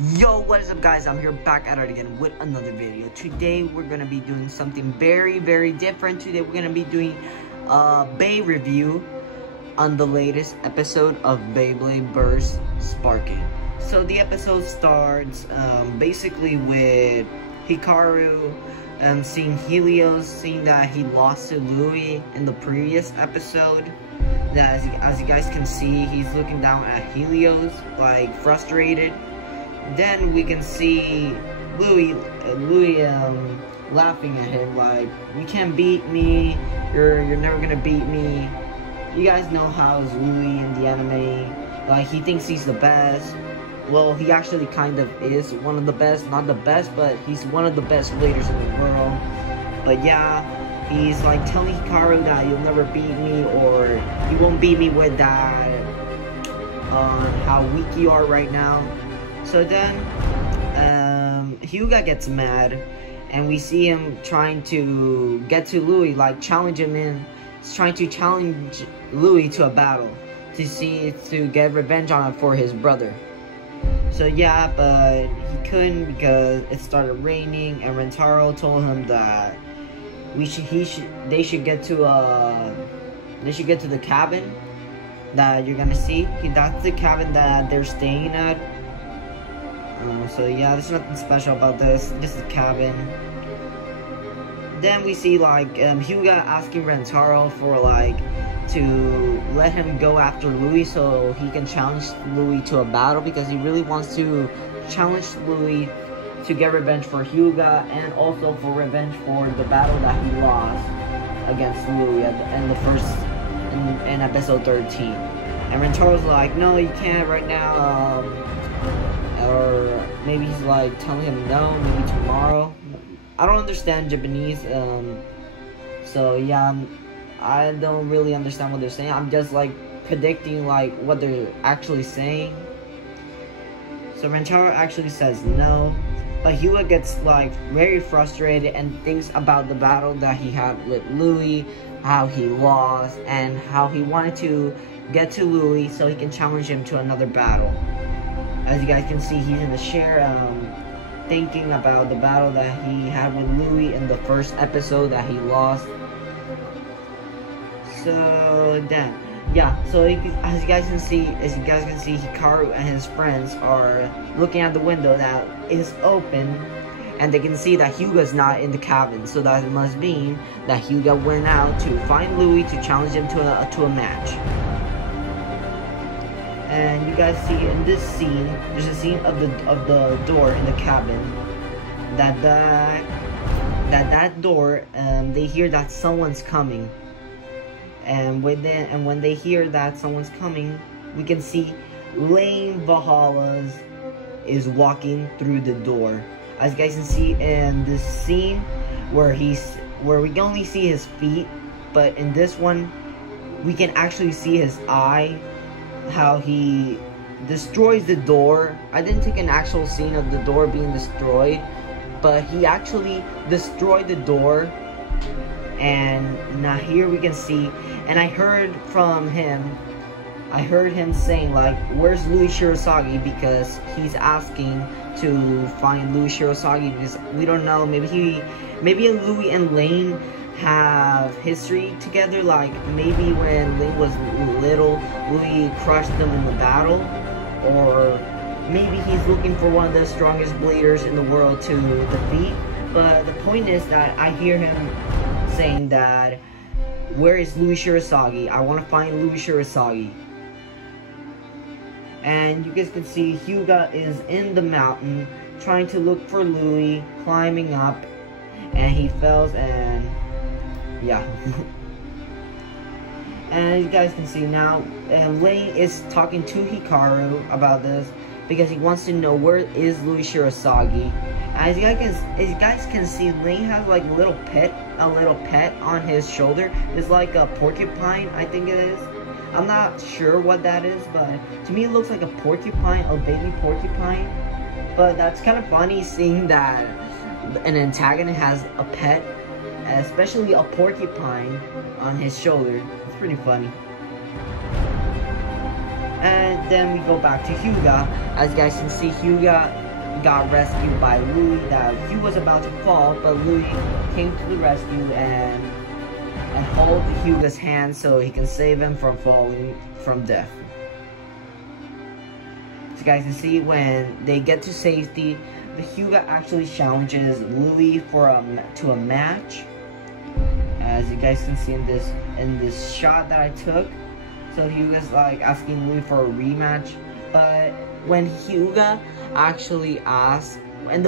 Yo, what is up guys? I'm here back at it again with another video. Today we're gonna be doing something very different. Today we're gonna be doing a Bey review on the latest episode of Beyblade Burst Sparking. So the episode starts basically with Hikaru seeing Helios, seeing that he lost to Louie in the previous episode. That as you guys can see, he's looking down at Helios like frustrated. Then we can see Louie laughing at him like, "You can't beat me. You're never gonna beat me." You guys know how Louie in the anime, like he thinks he's the best. Well, he actually kind of is one of the best, not the best, but he's one of the best bladers in the world. But yeah, he's like telling Hikaru that you'll never beat me, or you won't beat me with that how weak you are right now. So then, Hyuga gets mad, and we see him trying to get to Louie, like challenge him in. He's trying to challenge Louie to a battle to get revenge on him for his brother. So yeah, but he couldn't because it started raining, and Rentaro told him that they should get to the cabin that you're gonna see. That's the cabin that they're staying at. So yeah, there's nothing special about this. This is cabin. Then we see like Hyuga asking Rentaro for like to let him go after Louie so he can challenge Louie to a battle, because he really wants to challenge Louie to get revenge for Hyuga, and also for revenge for the battle that he lost against Louie in episode 13. And Rentaro's like, "No, you can't right now." Or maybe he's like telling him no, maybe tomorrow. I don't understand Japanese, so yeah, I don't really understand what they're saying. I'm just like predicting like what they're actually saying. So Rentaro actually says no, but Hyuga gets like very frustrated and thinks about the battle that he had with Louie, how he lost, and how he wanted to get to Louie so he can challenge him to another battle. As you guys can see, he's in the chair thinking about the battle that he had with Louie in the first episode that he lost. So then, yeah, so as you guys can see, Hikaru and his friends are looking at the window that is open, and they can see that Hyuga's not in the cabin. So that must mean that Hyuga went out to find Louie to challenge him to a match. And you guys see in this scene, there's a scene of the door in the cabin. That door, they hear that someone's coming. And when they hear that someone's coming, we can see Lane Valhalla's is walking through the door. As you guys can see in this scene where we can only see his feet, but in this one we can actually see his eye, how he destroys the door. I didn't take an actual scene of the door being destroyed, but he actually destroyed the door. And now here we can see, and I heard him saying like, "Where's Louie Shirasagi?" because he's asking to find Louie Shirasagi, because we don't know, maybe Louie and Lane have history together, like maybe when Lane was little, Louie crushed them in the battle, or maybe he's looking for one of the strongest bladers in the world to defeat. But the point is that I hear him saying that, "Where is Louie Shirasagi? I want to find Louie Shirasagi." And you guys can see Hyuga is in the mountain trying to look for Louie, climbing up, and he fails, and yeah. And you guys can see now, Lane is talking to Hikaru about this because he wants to know where is Louie Shirasagi. As you guys can see, Lane has like a little pet on his shoulder. It's like a porcupine, I think it is. I'm not sure what that is, but to me it looks like a porcupine, a baby porcupine. But that's kind of funny seeing that an antagonist has a pet, especially a porcupine, on his shoulder. It's pretty funny. And then we go back to Hyuga. As you guys can see, Hyuga got rescued by Louis, that he was about to fall, but Louis came to the rescue and hold Hyuga's hand so he can save him from falling from death. So you guys can see when they get to safety, the Hyuga actually challenges Louis to a match, as you guys can see in this shot that I took. So Hyuga's like asking Louis for a rematch, but when Hyuga actually asked in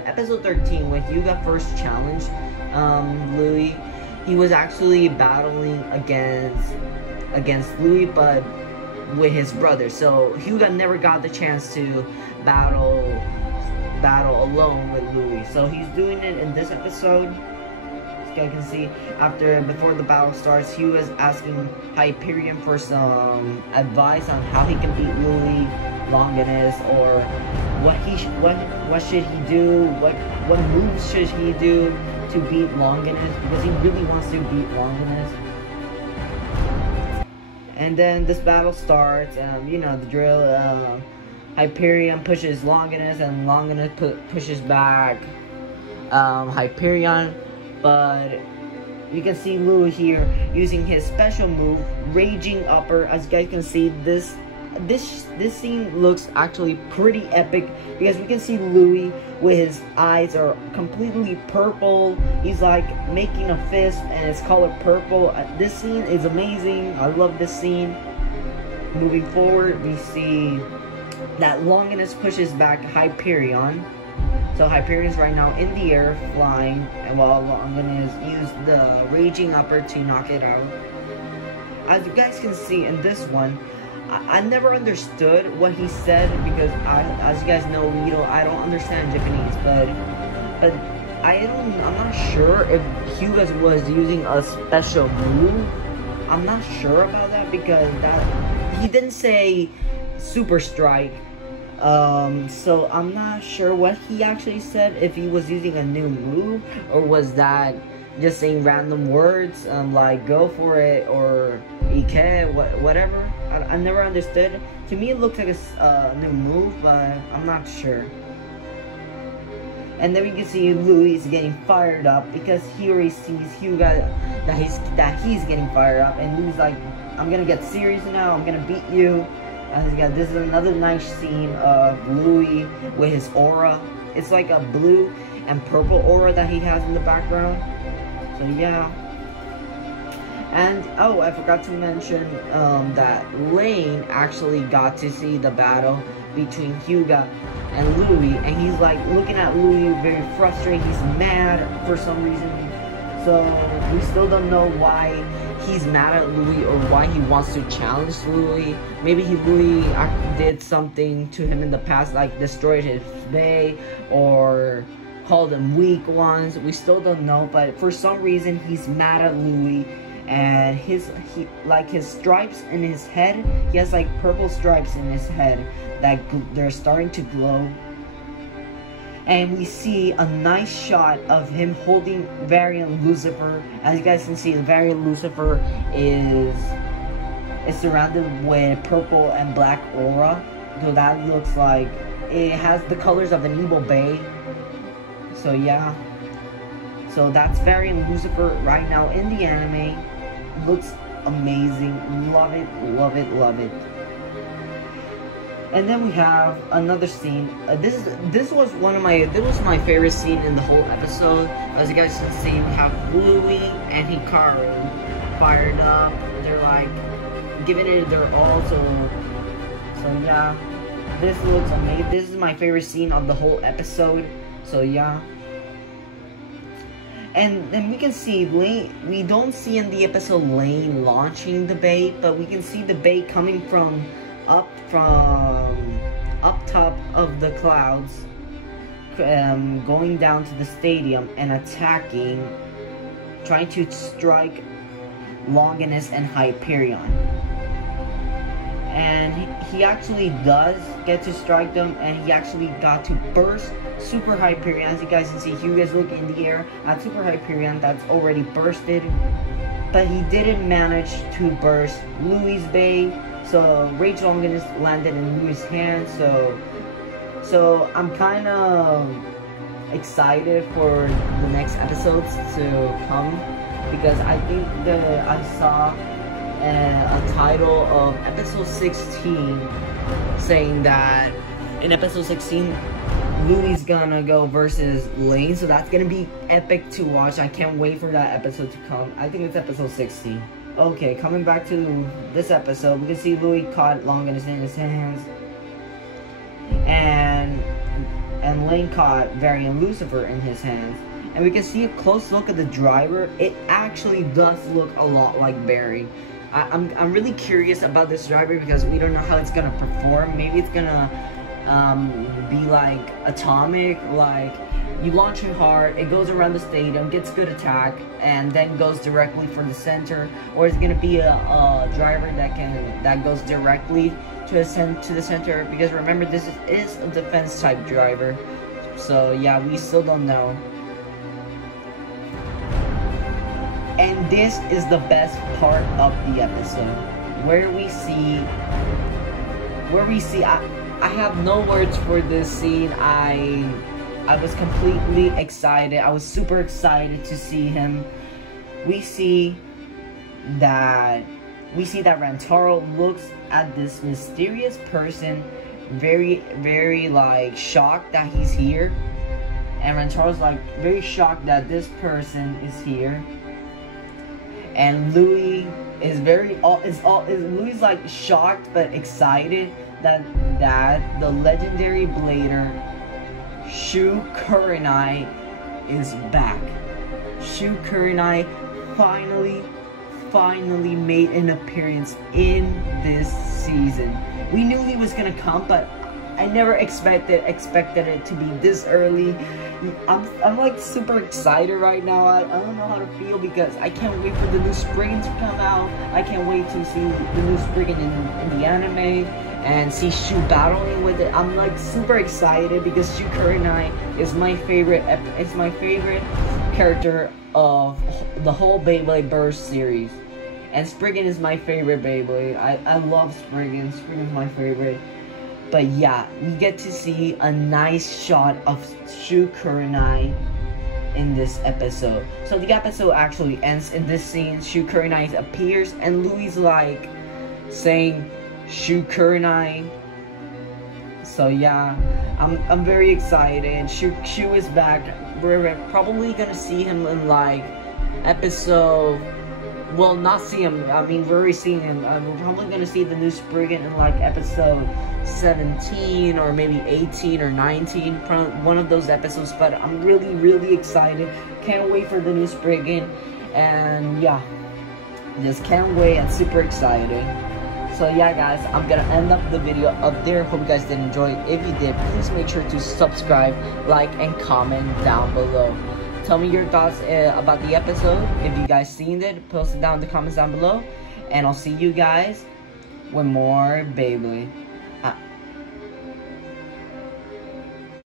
episode 13, when Hyuga first challenged Louis, he was actually battling against Louis, but with his brother. So Hyuga never got the chance to battle alone with Louis. So he's doing it in this episode. As you can see, before the battle starts, Hyuga's asking Hyperion for some advice on how he can beat Louis Longinus, or what should he do, what moves should he do to beat Longinus, because he really wants to beat Longinus. And then this battle starts, you know the drill. Hyperion pushes Longinus, and Longinus pushes back Hyperion, but you can see Louis here using his special move, Raging Upper. As you guys can see, this scene looks actually pretty epic, because we can see Louis with his eyes are completely purple. He's like making a fist and it's colored purple. This scene is amazing. I love this scene. Moving forward, we see that Longinus pushes back Hyperion. So Hyperion is right now in the air flying, and while Longinus used the Raging Upper to knock it out. As you guys can see in this one, I never understood what he said, because as you guys know, I don't understand Japanese, but I'm not sure if Hyuga was using a special move. I'm not sure about that, because he didn't say Super Strike. So I'm not sure what he actually said, if he was using a new move, or was that just saying random words, like go for it, or Ike, whatever. I never understood. To me it looked like a new move, but I'm not sure. And then we can see Louis getting fired up, because he already sees Hyuga that he's getting fired up, and Louis like, I'm gonna get serious now, I'm gonna beat you. This is another nice scene of Louis with his aura. It's like a blue and purple aura that he has in the background. So yeah. And oh, I forgot to mention that Lane actually got to see the battle between Hyuga and Louis, and he's like looking at Louis very frustrated. He's mad for some reason. So we still don't know why he's mad at Louis, or why he wants to challenge Louis. Maybe Louis did something to him in the past, like destroyed his bay or called him weak once. We still don't know, but for some reason he's mad at Louis. And his stripes in his head, he has like purple stripes in his head that they're starting to glow. And we see a nice shot of him holding Variant Lucifer. As you guys can see, the Variant Lucifer is surrounded with purple and black aura. So that looks like it has the colors of an evil bay. So yeah. So that's Variant Lucifer right now in the anime. Looks amazing. Love it, love it, love it. And then we have another scene. This was my favorite scene in the whole episode. As you guys can see, we have Louis and Hikaru fired up. They're like giving it their all. So yeah, this looks amazing. This is my favorite scene of the whole episode. So yeah. And then we can see Lane. We don't see in the episode Lane launching the bay, but we can see the bay coming from up top of the clouds, going down to the stadium and attacking, trying to strike Longinus and Hyperion. And he actually does get to strike them, and he actually got to burst Super Hyperion. As you guys can see, Hyuga's looking in the air at Super Hyperion that's already bursted, but he didn't manage to burst Louis' bay. So Rage Longinus landed in Louis' hand. So I'm kind of excited for the next episodes to come, because I think that I saw a title of episode 16 saying that in episode 16 Louie's gonna go versus Lane, so that's gonna be epic to watch. I can't wait for that episode to come. I think it's episode 16. Okay, coming back to this episode, we can see Louie caught Long in his hands, and Lane caught Varian Lucifer in his hands. And we can see a close look at the driver. It actually does look a lot like Barry. I'm really curious about this driver because we don't know how it's gonna perform. Maybe it's gonna be like Atomic, like you launch it hard, it goes around the stadium, gets good attack, and then goes directly for the center. Or it's gonna be a driver that goes directly to the center, because remember, this is a defense type driver. So yeah, we still don't know. And this is the best part of the episode, where we see I have no words for this scene. I was completely excited. I was super excited to see him. We see that Rantaro looks at this mysterious person, very like shocked that he's here. And Rantaro's like very shocked that this person is here. And Louie is Louie's like shocked but excited that the legendary blader Shu Kurenai is back. Shu Kurenai finally made an appearance in this season. We knew he was gonna come, but I never expected it to be this early. I'm like super excited right now. I don't know how to feel, because I can't wait for the new Spriggan to come out. I can't wait to see the new Spriggan in the anime and see Shu battling with it. I'm like super excited because Shu Kurenai is my favorite. It's my favorite character of the whole Beyblade Burst series, and Spriggan is my favorite Beyblade. I love Spriggan. Spriggan's my favorite. But yeah, we get to see a nice shot of Shu Kurenai in this episode. So the episode actually ends in this scene. Shu Kurenai appears and Louie's like saying Shu Kurenai. So yeah, I'm very excited. Shu is back. We're probably gonna see him in like episode. Well, not see him. I mean, we're already seeing him. We're probably gonna see the new Spriggan in like episode 17 or maybe 18 or 19, one of those episodes. But I'm really excited. Can't wait for the new Spriggan, and yeah, just can't wait. I'm super excited. So yeah, guys, I'm gonna end up the video up there. Hope you guys did enjoy. If you did, please make sure to subscribe, like, and comment down below. Tell me your thoughts about the episode. If you guys seen it, post it down in the comments down below. And I'll see you guys with more Beyblade.